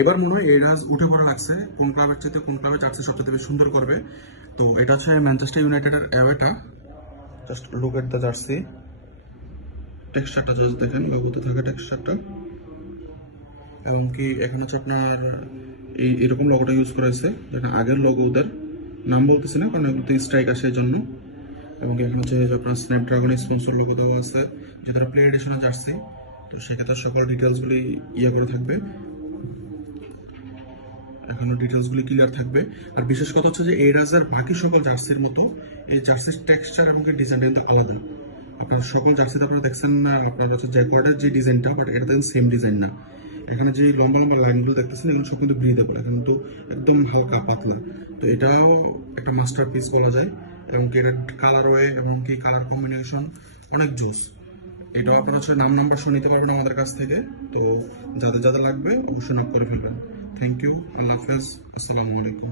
এবার মনে হয় এরাজ উঠে পড়ে লাগছে কোন ক্লাবের চাইতে কোন ক্লাবের জার্সি সবচেয়ে বেশি সুন্দর করবে। তো এটা হচ্ছে ম্যানচেস্টার ইউনাইটেডের অ্যাওয়েটা। Just look at the jersey, টেক্সচারটা জাস্ট দেখেন, লোগোতে থাকা টেক্সচারটা। এবং কি এখানে হচ্ছে আপনার এরকম লোগোটা ইউজ করা হয়েছে, যেটা আগের লোগো, ওদের নাম বলতেছি না কারণ এগুলোতে স্ট্রাইক আসে এই জন্য। এবং এখানে হচ্ছে আপনার স্ন্যাপড্রাগন স্পন্সর লোগো দেওয়া আছে, যেটা প্লে এডিশনের জার্সি। তো সেক্ষেত্রে সকল ডিটেলসগুলি ইয়ে করে থাকবে, এখনো ডিটেলসগুলি ক্লিয়ার থাকবে। আর বিশেষ কথা হচ্ছে যে এই রাজার বাকি সকল জার্সির মতো এই জার্সির টেক্সচার এবং ডিজাইনটা কিন্তু আলাদা। আপনার সকল জার্সিতে আপনারা দেখছেন না, আপনার হচ্ছে জ্যাকওয়ার্ডের যে ডিজাইনটা, বাট এটা দেখেন সেম ডিজাইন না। এখানে যে লম্বা লম্বা লাইনগুলো দেখতেছেন এগুলো সব কিন্তু ব্রিদেবল, কিন্তু একদম হালকা পাতলা। তো এটাও একটা মাস্টারপিস বলা যায়। এবং কি এটার কালার ওয়ে এবং কি কালার কম্বিনেশন অনেক জোস। এটাও আপনারা হচ্ছে নাম্বার শো নিতে পারবেন আমাদের কাছ থেকে। তো যাদের যাদের লাগবে অবশ্যই নক করে ফেলবেন। থ্যাংক ইউ, আল্লাহ হাফেজ, আসসালামু আলাইকুম।